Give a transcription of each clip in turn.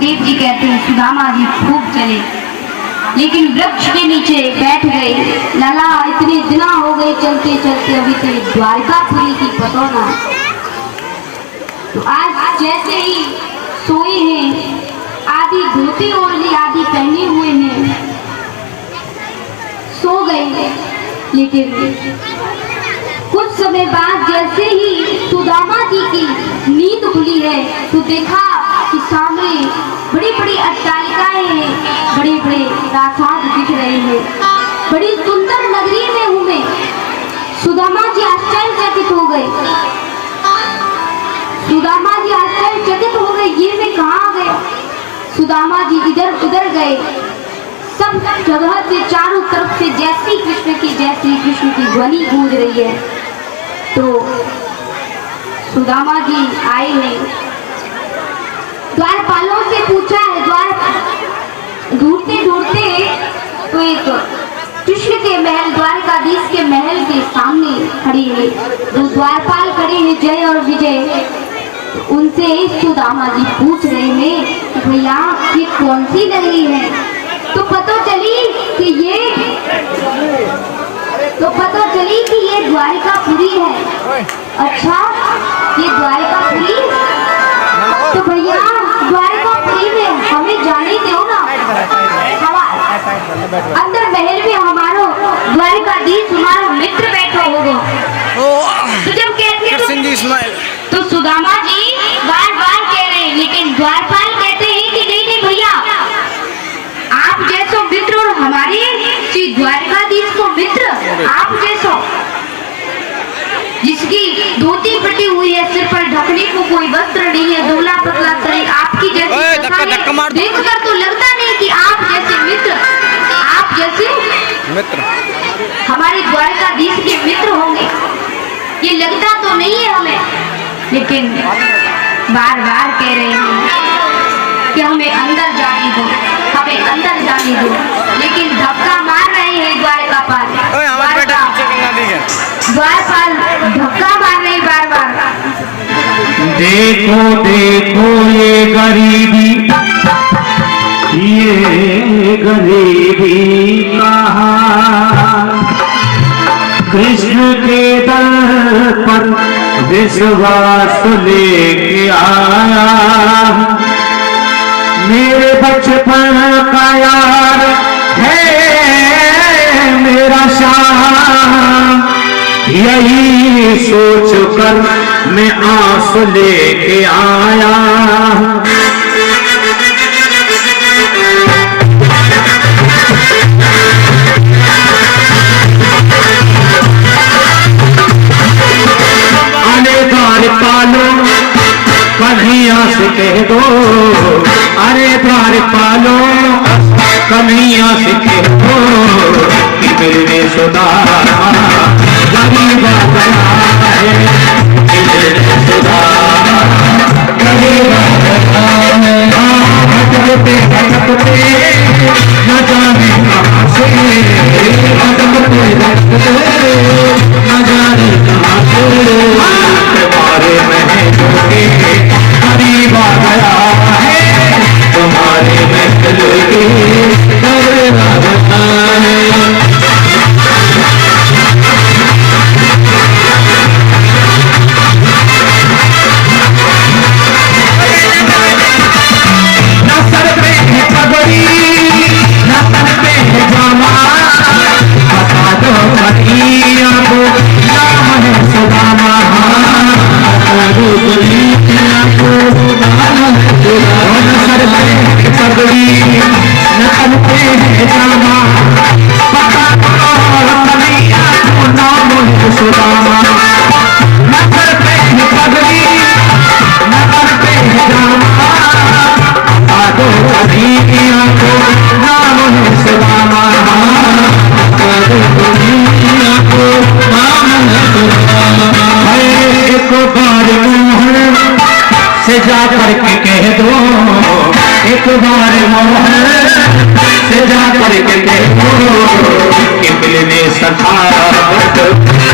सुखदेव जी कहते हैं सुदामा जी खूब चले, लेकिन वृक्ष के नीचे बैठ गए। लाला इतने दिन हो गए चलते चलते, अभी तो द्वारकापुरी की पतो ना। तो आज जैसे ही सोए हैं, आधी धोती ओढ़ ली, आधी पहने हुए हैं, सो गए। लेकिन कुछ समय बाद जैसे ही सुदामा जी की नींद खुली है, तो देखा कि सामने बड़ी बड़ी अट्टालिकाएं हैं, बड़े बड़े प्रासाद दिख रहे हैं, बड़ी सुंदर नगरी में हूं मैं। सुदामा जी आश्चर्यचकित हो गए। सुदामा जी आश्चर्यचकित हो गए, ये मैं कहाँ आ गया। सुदामा जी इधर उधर गए, सब जगह से चारों तरफ से जय श्री कृष्ण की ध्वनि गूंज रही है। तो सुदामा जी आए हैं, द्वारपालों से पूछा है, द्वार ढूंढते ढूंढते तो एक कृष्ण के महल, द्वारकाधीश के महल के सामने खड़ी है। दो द्वारपाल खड़े हैं, जय और विजय। उनसे सुदामा जी पूछ रहे हैं कि भैया ये कौन सी नगरी है। तो पता चली कि ये द्वारकापुरी है। अच्छा, ये द्वारकापुरी, तो भैया द्वारकापुरी में हमें जाने दो ना। अंदर महल में हमारो द्वारकाधीश हमारा मित्र बैठा होगा। तो जब कहते तो सुदामा जी बार बार कह रहे हैं, लेकिन द्वारपाल कहते हैं कि नहीं नहीं भैया, आप जैसो मित्र और हमारे श्री द्वारकाधीश को मित्र आप जैसो, जिसकी धोती फटी हुई है, सिर पर ढकने को कोई वस्त्र नहीं है, दुबला पतला शरीर, आपकी जैसी देखकर तो लगता नहीं कि आप जैसे मित्र हमारे द्वारकाधीश के मित्र होंगे, ये लगता तो नहीं है हमें। लेकिन बार बार कह रहे हैं कि हमें अंदर जाने दो, हमें अंदर जाने दो, लेकिन धक्का मार रहे हैं द्वारपाल धक्का मार रहे बार बार। देखो देखो ये गरीबी कहाँ, कृष्ण के दर पर विश्वास लेके आया, मेरे बचपन का यार है मेरा शाह, यही सोच कर मैं आस लेके आया। कन्हैया से कह दो, अरे द्वारपालो कन्हैया से कह दो कि मेरे सुदामा गरीब गया है, मेरे सुदामा गरीब गया है। भटकते भटकते न जाने कहाँ से, भटकते भटकते न जाने कहाँ से, तुम्हारे महलों के करीब आ गया है, तुम्हारे महलों के करीब आ गया है। न सर पे है पगड़ी, न तन पे है जामा, बता दो कन्हैया को नाम है सुदामा, बता दो कन्हैया को नाम है सुदामा। न सर पे है पगड़ी, न तन पे है जामा, बता दो कन्हैया को नाम है सुदामा। न सर पे है पगड़ी, न तन पे है जामा, बता दो कन्हैया को नाम है सुदामा, बता दो कन्हैया को नाम है सुदामा। एक बार मोहन से जा करके कह दो, एक बार मोहन से जा करके कह दो कि मिलने सखा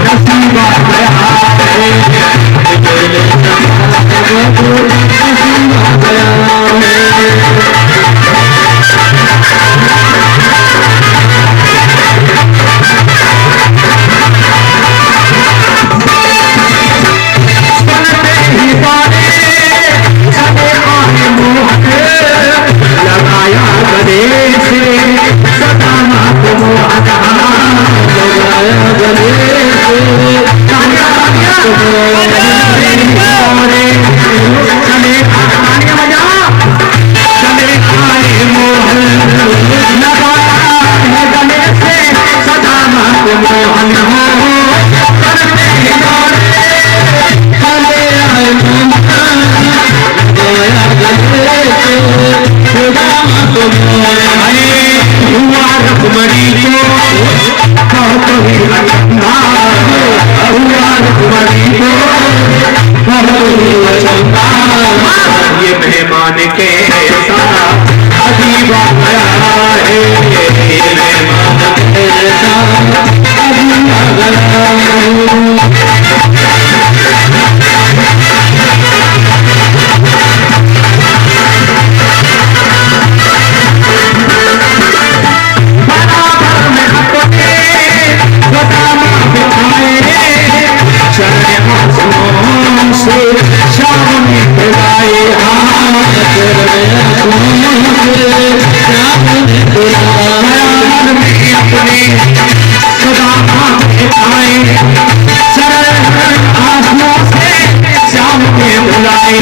नसीबा गया है, मिलने सखा नसीबा गया है।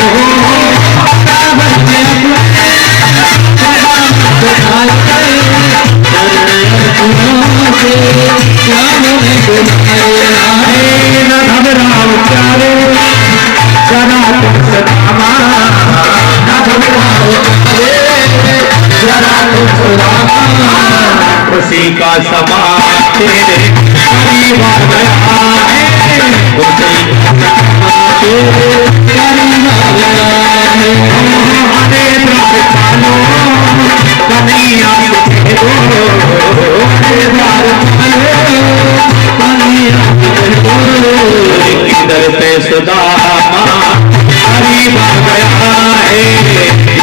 हो सावन में न घबराओ प्यारे जरा तुम सदामा न घबराओ प्यारे जरा तुम सदामा खुशी का समा तेरे करीब आ गया है खुशी का समा तेरे करीब आ गया है हरे द्वार पालो कन्हैया तुझे दो हरे द्वार पालो कन्हैया तुझे दो इधर पे सुदामा करीब आ गया है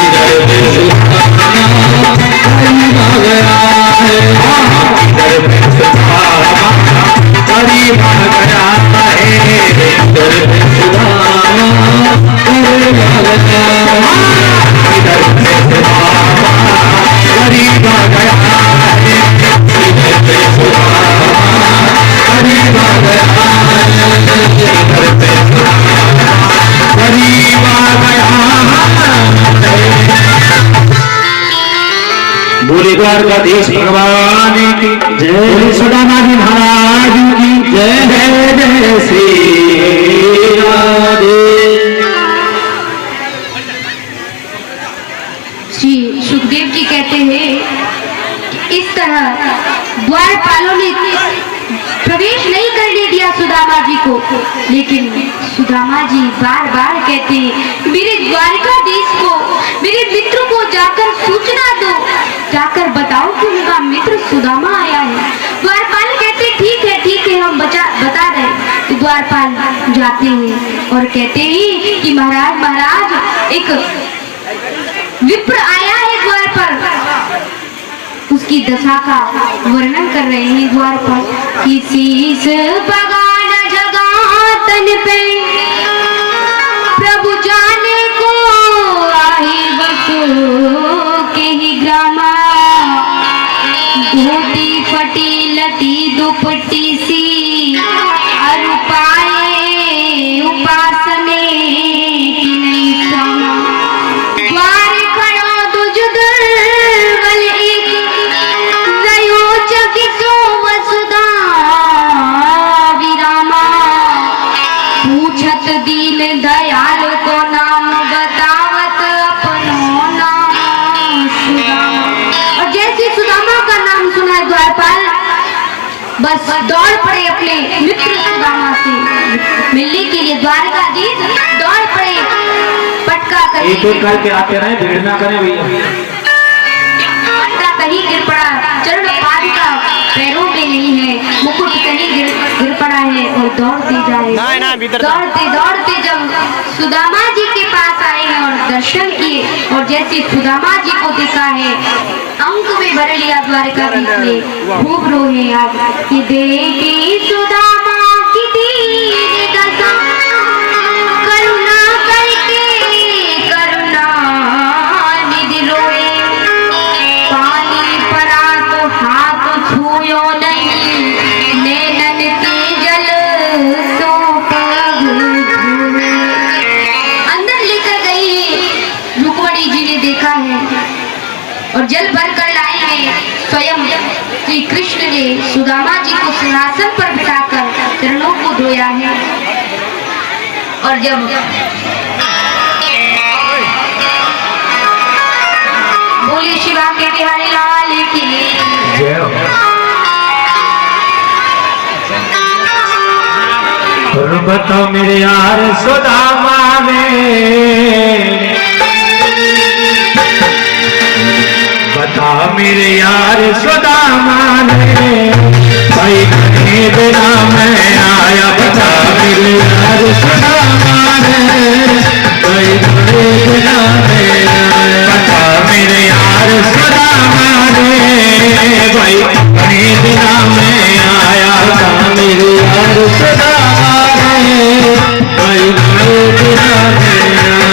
इधर पे सुदामा करीब आ गया है इधर पे सुदामा करीब आ गया है इधर पे सुदामा करीब आ गया इधर पे सुदामा करीब आ गया है इधर पे सुदामा करीब आ गया इधर पे सुदामा करीब आ गया बोले द्वारकाधीश भगवान की जय बोले सुदामा जी महाराज की जय जय जय श्री राधे। श्री सुखदेव जी कहते हैं इस तरह द्वारपालों ने प्रवेश नहीं करने दिया सुदामा जी को, लेकिन सुदामा जी बार बार कहते मेरे द्वारकाधीश को, मेरे मित्र को जाकर सूचना दो, जाकर बताओ कि मेरा मित्र सुदामा आया है। द्वारपाल कहते ठीक है हम बता रहे। तो द्वारपाल जाते हैं और कहते हैं कि महाराज एक विप्र आया है द्वार पर, उसकी दशा का वर्णन कर रहे हैं द्वार पर। किसी से बगान जगा तन पे प्रभु जाने को आही बसो के ही ग्रामा, धोती फटी लटी दुपट्टी सी अरुपाए उपासने की नहीं समा, द्वार खड़ो तुझ दुर्बल एक रयो चकिसो वसुधा विरामा, पूछत दीन दयाल को नाम बतावत अपनो नाम सुदामा। और जैसे सुदामा का नाम सुना है द्वारपाल बस दौड़ पड़े अपने मित्र सुदामा से मिलने के लिए। द्वारकाधीश दौड़ पड़े पटका कर एक करके आते रहे, भीड़ ना करें भैया। पटका कहीं गिर पड़ा, चरण पादुका पैरों में नहीं है, मुकुट कहीं गिर पड़ा है और दौड़ते जाए। दौड़ते जब सुदामा जी के पास आए हैं और दर्शन किए और जैसे सुदामा जी को देखा है अंक में भर लिया द्वारकाधीश ने, खूब रोए आज कि देवी सुदामा की दीन दशा, करुणा करके करुणा निधि रोए, पानी पड़ा तो हाथ छूयो नहीं, नैनन के जल तो पग धोए। अंदर लेकर गई रुक्मणी जी ने देखा है और जल भर कर लाए हैं। स्वयं श्री कृष्ण ने सुदामा जी को सिंहासन पर बिठाकर चरणों को धोया है। और जब बोले शिवा के बिहारी लाल की जय हो। और बताओ मेरे यार सुदामा ने, बता मेरे यार सुदामा ने, भाई कहीं बिना मैं आया, बता मेरे यार सुदामा ने, भाई कहीं बिना मैं आया, बता मेरे यार सुदामा ने, भाई कहीं बिना मैं आया, बता मेरे यार सुदामा ने, भाई कहीं बिना मैं आया।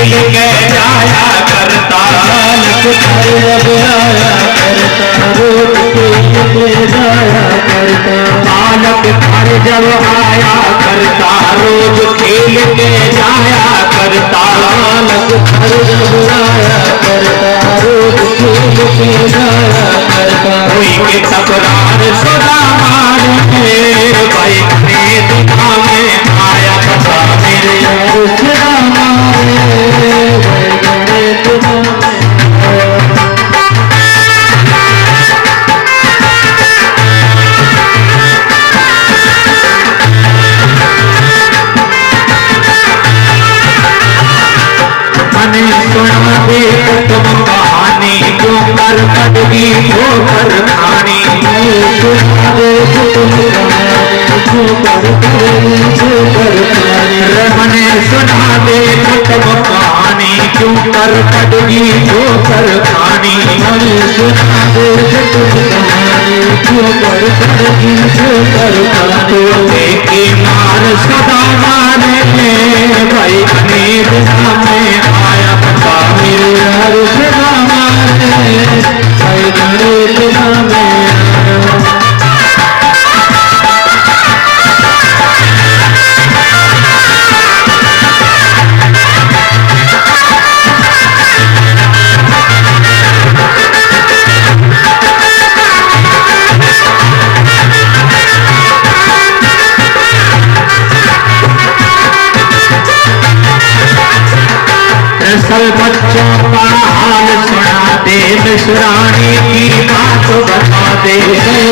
खेल के जाया करता, बालक घर जब आया करता, रोज खेल के जाया करता। बालक घर जब आया करता, रोज खेल के जाया करता। बालक घर जब आया करता, रोज खेल के जाया करता। कोई के तकरार सदा मारे, भाई ने दिखा में आया बता मेरे यार सदा मारे, भाई दिखा में मने सुना दे तुम कहानी, क्यों कर कदगी ठोकर खानी। सुना दे तुम कहानी, क्यों कर खानी। मने सुना दे तुम कहानी, क्यों कर कदगी ठोकर खानी। मने सुना दे तुम कहानी, क्यों कर ठोकर खानी। की मार सदा मारे, भाई ने दिशा में आया बता मेरे यार सदा मारे, भाई गणे दिशा में सब बच्चों का हाल सुना दे, मिश्रानी की बात बता दे।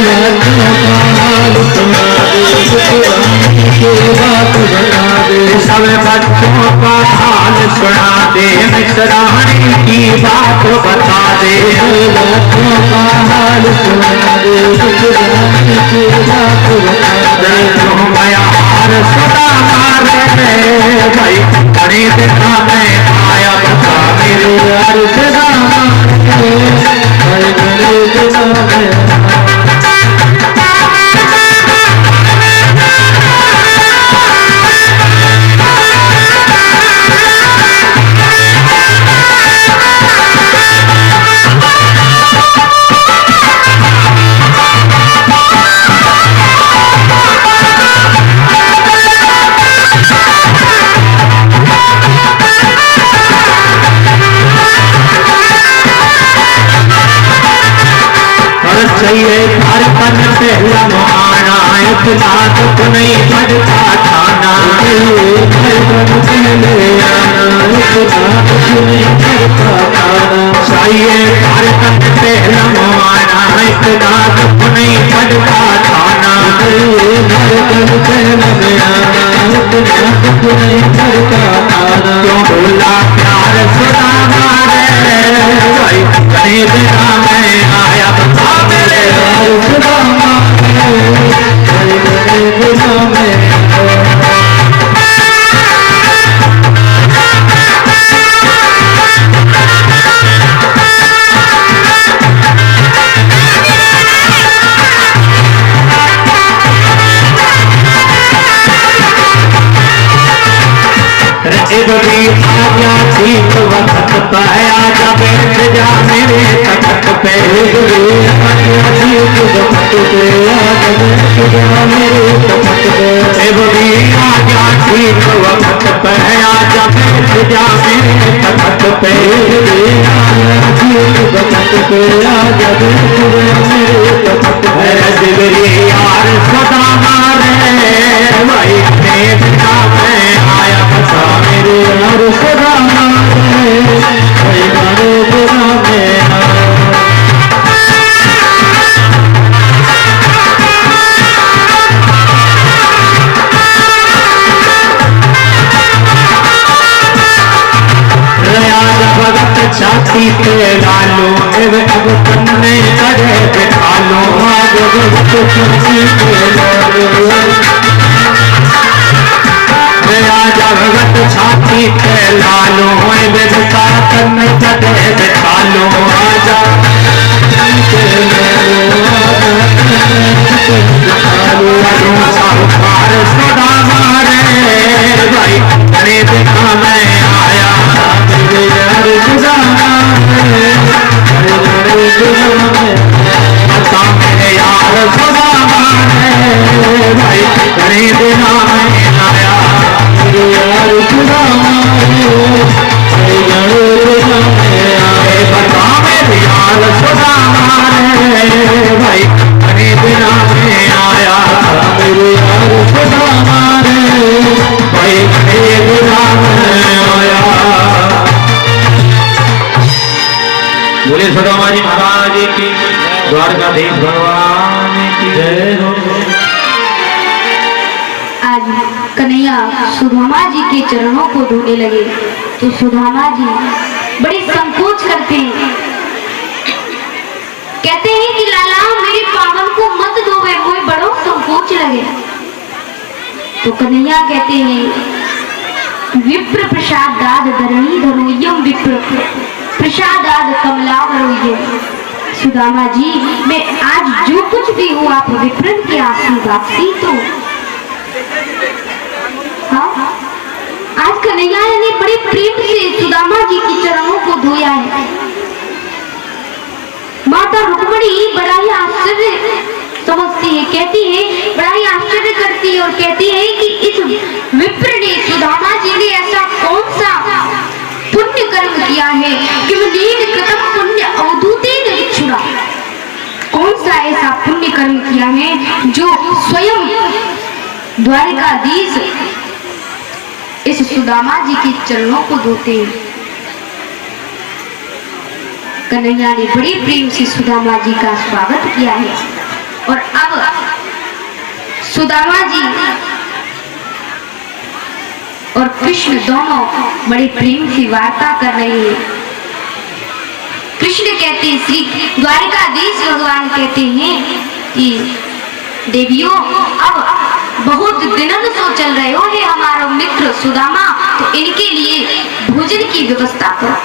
बच्चों का हाल सुना दे, मिश्रानी की बात बता दे। सब बच्चों का हाल सुना दे, मिश्रानी की बात बता दे। बच्चों का हाल सुना दे, मिश्रानी की बात बता दे। गया हार सदा मारे, भाई बड़ी दिशा में आया बता मेरे यार सदा मारे, भाई गणे दिशा में चाहिए हर पन पहला माना, इतना दुख नहीं पड़ता थाना। पहले आना, इतना दुख नहीं पड़ता थाना। चाहिए हर पन पहला माना, इतना दुख नहीं पड़ता थाना। पहले पहले आना, इतना दुख नहीं पड़ता थाना। क्यों बोला प्यार सदा मारे, भाई कहीं दिशा में आया बता मेरे यार सदा मारे, भाई गणे दिशा में भी आजा ठीक वक्त पाया, जब जा मेरे तख्त पे। आजा ठीक वक्त पे, आजा मेरे तख्त पे। भी आजा ठीक वक्त पाया, जब जा मेरे तख्त पे। आजा ठीक वक्त पे, आजा मेरे तख्त पे। दिल यार सदा मारे, भाई ने दिशा में आया बसा मेरे यार सदा मारे, भाई गणे दिशा में छाती पे डालो, अब तन्ने करे बिठा लो। छाती पे डालो, राजा भगत छाती पे लालो, बिठा तन्ने करे बिठा लो। आजा साहूकार सदा मारे, भाई बड़े दिखा में आया श्री सुदामा जी महाराज की, द्वारकाधीश भगवान की जय हो। आज कन्हैया सुदामा जी के चरणों को धोने लगे तो सुदामा जी बड़े संकोच करते हैं, कहते हैं कि लाला मेरे पावन को मत धोवे, कोई बड़ो संकोच लगे। तो कन्हैया कहते हैं विप्र प्रसादाद धरणी धरोयम विप्र प्रसादाद कमलावरोयम। सुदामा जी मैं आज जो कुछ भी हूँ आप विप्रन के आशीर्वाद से तो। हाँ आज कन्हैया ने बड़े प्रेम से सुदामा जी के चरणों को धोया है। माता रुक्मणी बड़ा ही आश्चर्य समझती है, कहती है बड़ा ही आश्चर्य करती है और कहती है कि इस विप्र ने सुदामा जी ने ऐसा कौन सा पुण्य कर्म किया है कि मुनीन कृतम पुण्य अवधूतेन विच्छुरा। कौन सा ऐसा पुण्य कर्म किया है जो स्वयं द्वारकाधीश इस सुदामा जी के चरणों को धोते हैं। कन्हैया ने बड़े प्रेम से सुदामा जी का स्वागत किया है और अब सुदामा जी और कृष्ण दोनों बड़े प्रेम से वार्ता कर रहे हैं। कृष्ण कहते हैं, श्री द्वारकाधीश भगवान कहते हैं कि देवियों अब बहुत दिनों से चल रहे हो है हमारा मित्र सुदामा, तो इनके लिए भोजन की व्यवस्था करो।